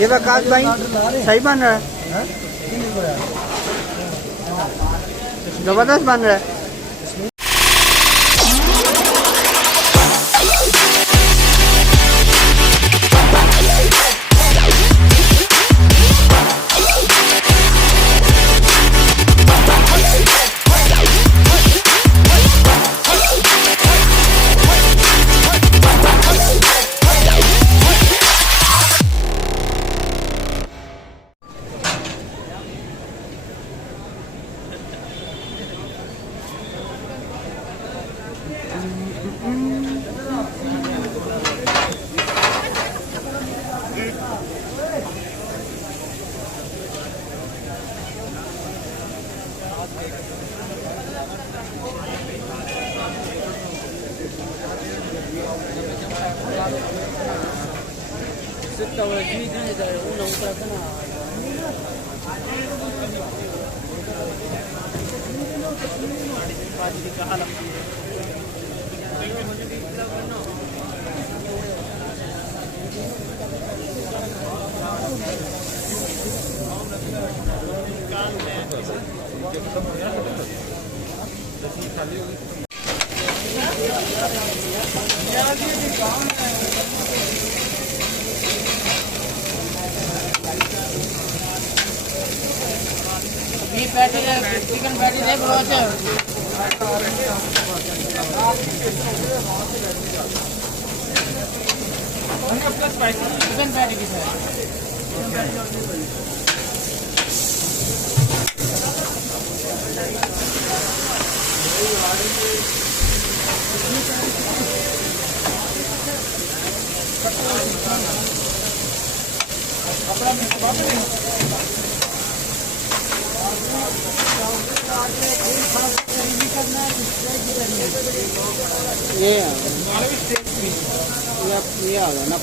ये वकास भाई सही बन रहा है, जबरदस्त बन रहा है। चिकन पैटी है ब्रोच चिकन पैटी की सर ये आ गया ना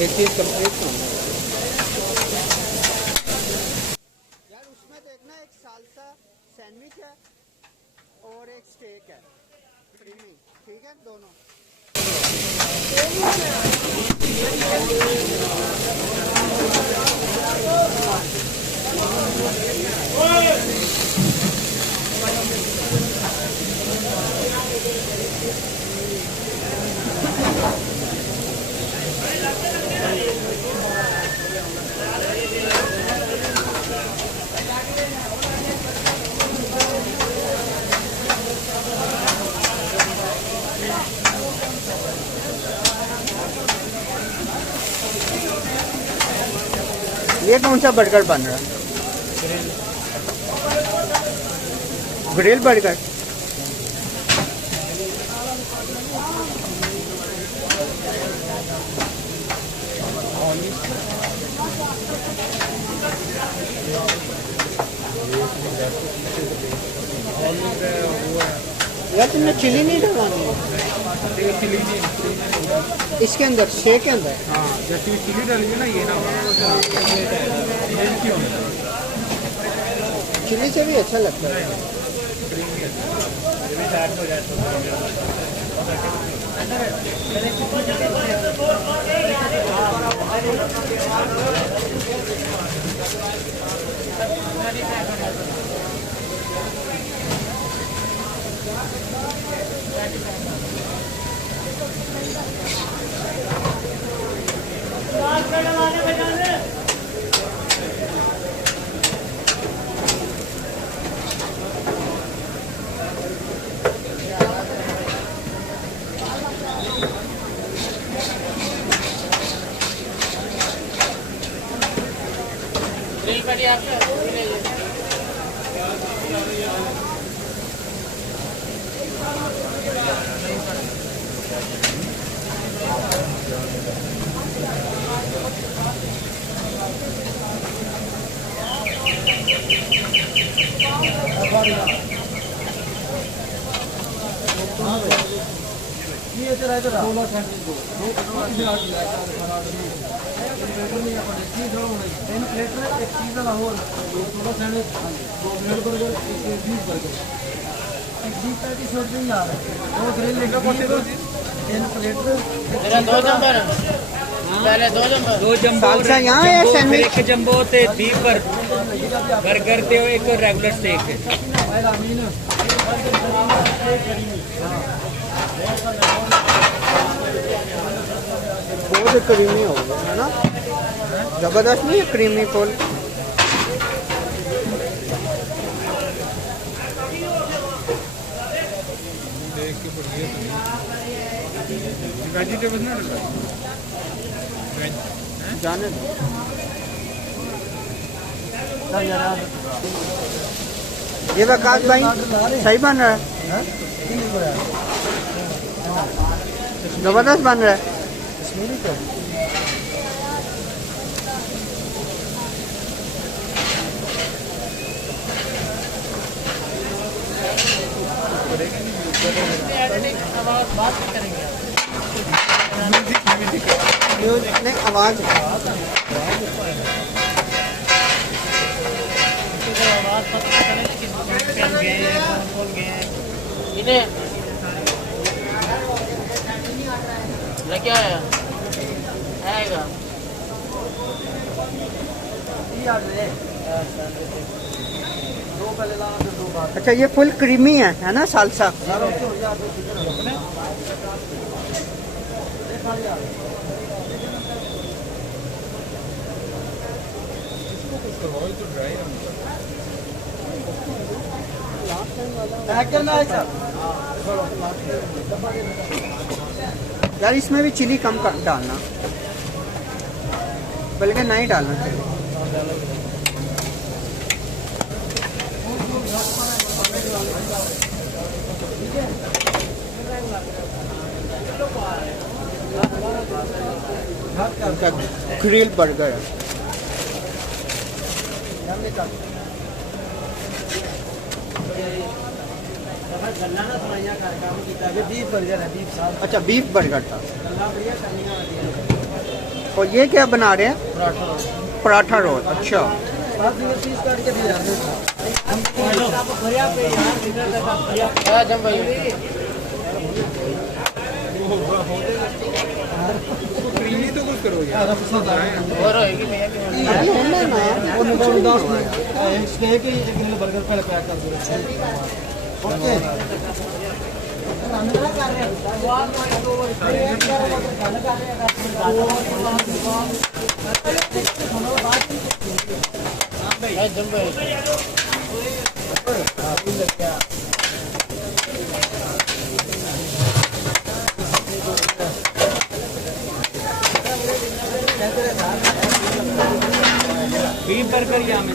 एक चीज कंप्लीट यार उसमें देखना एक सालसा सैंडविच है और एक स्टेक है फ्री में, ठीक है दोनों। ये कौन सा बर्गर बन रहा है? Grill burger. यार तुमने चिली नहीं डलवानी है? चिली नहीं, इसके अंदर शेक के अंदर? हाँ जैसे चिली डालिए ना ये ना चिली से भी अच्छा लगता है। दो जंबो सालसा यहाँ है सैंडविच? एक जंबो ते बीफ बर्गर ते एक रेगुलर स्टेक है। बहुत क्रीमी हो गया है ना, जबरदस्त नहीं है क्रीमी फुल। वेजिटेबल ना जाने दो। ये वकास भाई सही बन रहा है, जबरदस्त बन रहा है। नहीं आवाज क्या आएगा अच्छा, ये फुल क्रीमी है ना सालसा? यार इसमें भी चिली कम डालना, बल्कि नहीं डालना चाहिए। ग्रिल बर्गर है। अच्छा, बीफ बर्गर था। और ये क्या बना रहे हैं? पराठा रोल। अच्छा, क्रीमी तो कुछ करो यार। बर्गर पहले पैक कर दो। ओके बीफ बर्गर या में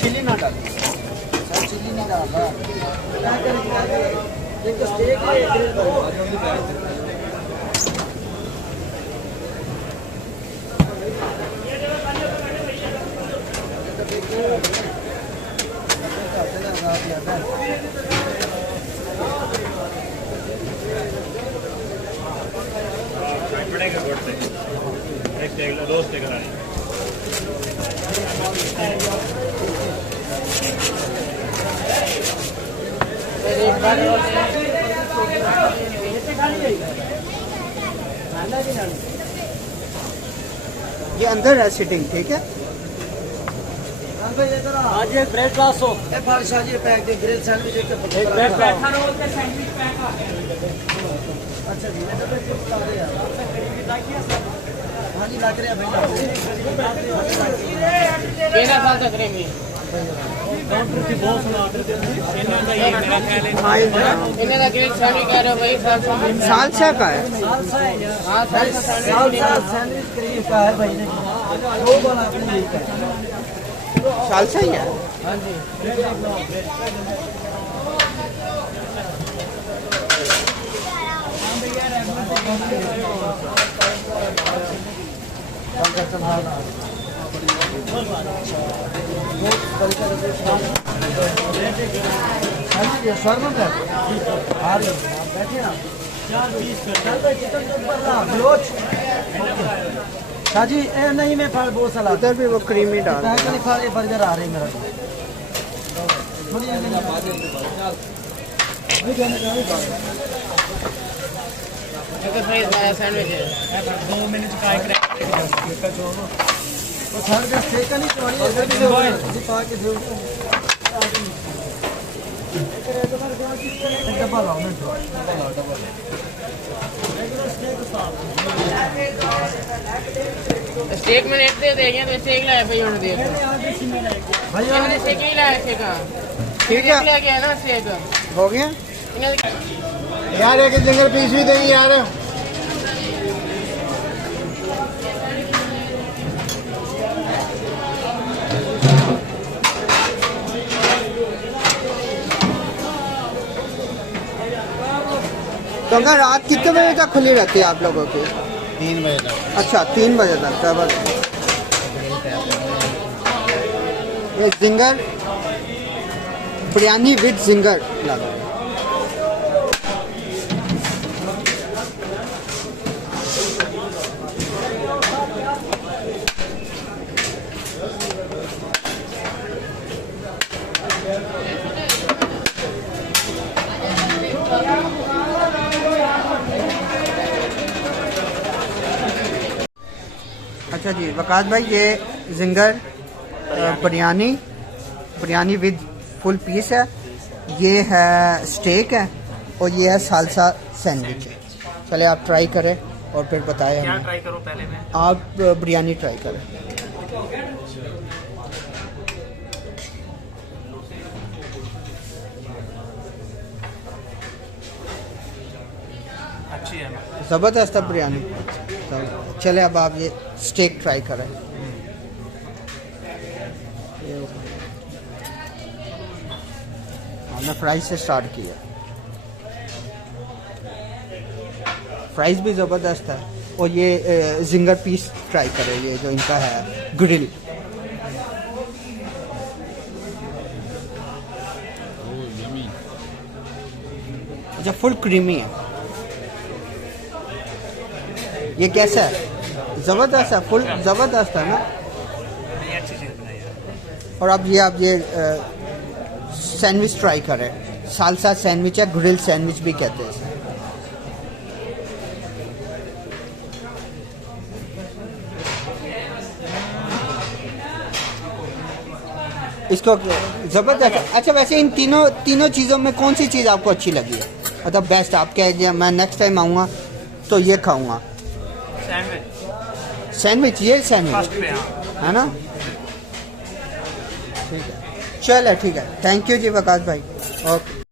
चिली ना डाल। चिली नहीं डाला। एक स्टेक है, एक ग्रिल बर्गर। ये अंदर है सिटिंग, ठीक है। आज एक ब्रेकफास्ट हो ए बादशाह जी पैक दे ग्रिल सैंडविच एक बैठा रोल के सैंडविच पैक आ गया। अच्छा जी मैं तो बता दे यार हां जी लग रहा भाई केना साल तक रहेंगे काउंटर की बहुत सुना ऑर्डर दे इन्हों का ये मेरा ख्याल है हाँ, इन्हों का ग्रिल सैंडविच कह रहे हो भाई सालसा का है। सालसा है यार हां सैंडविच सालसा सैंडविच करीब का है भाई ने दो वाला अपने लिए का सालसा ही है। हां जी शाह जी ए नहीं मैं फल बहुत सलाह उधर भी वो क्रीमी डाल रहे हैं। खाली खाली बर्गर आ रहे मेरा थोड़ी सैंडविच है 2 मिनट का एक वो सारे का स्टेक का नहीं चवानी है जी पा के दो एक डब्बा लाओ ना डब्बा स्टेक में रेट दे देंगे तो स्टेक लाया भाई उन्होंने दे भाई इन्होंने स्टेक ही लाया स्टेक का ठीक है, ले गया ना स्टेक हो गया। यार एक जंगल पीस भी देंगे यार तो अगर रात कितने बजे तक खुली रहती है आप लोगों की? 3 बजे तक अच्छा 3 बजे तक डबल। ये जिंगर बिरयानी विद जिंगर लगा है। अच्छा जी वकास भाई, ये zinger biryani with full piece है, ये है स्टेक है और ये है सालसा सैंडविच है। चले आप ट्राई करें और फिर बताएं क्या हमें। ट्राई करो पहले मैं आप बिरयानी ट्राई करें। अच्छी है ज़बरदस्त है बिरयानी। तो चले अब आप ये स्टेक ट्राई करें। हमने फ्राइज से स्टार्ट किया। फ्राइज भी ज़बरदस्त है और ये जिंगर पीस ट्राई करें, ये जो इनका है ग्रिल। अच्छा फुल क्रीमी है। ये कैसा है? ज़बरदस्त है, फुल ज़बरदस्त है ना। ये अच्छी चीज़ बनाई है। और अब ये सैंडविच ट्राई करें। सालसा सैंडविच है, ग्रिल सैंडविच भी कहते हैं इसे। इसको ज़बरदस्त है। अच्छा वैसे इन तीनों चीज़ों में कौन सी चीज़ आपको अच्छी लगी है, मतलब बेस्ट? आप कह दिया मैं नेक्स्ट टाइम आऊँगा तो ये खाऊंगा। सैंडविच ये सैंडविच है ना। ठीक है, चलो ठीक है, थैंक यू जी वकास भाई। ओके।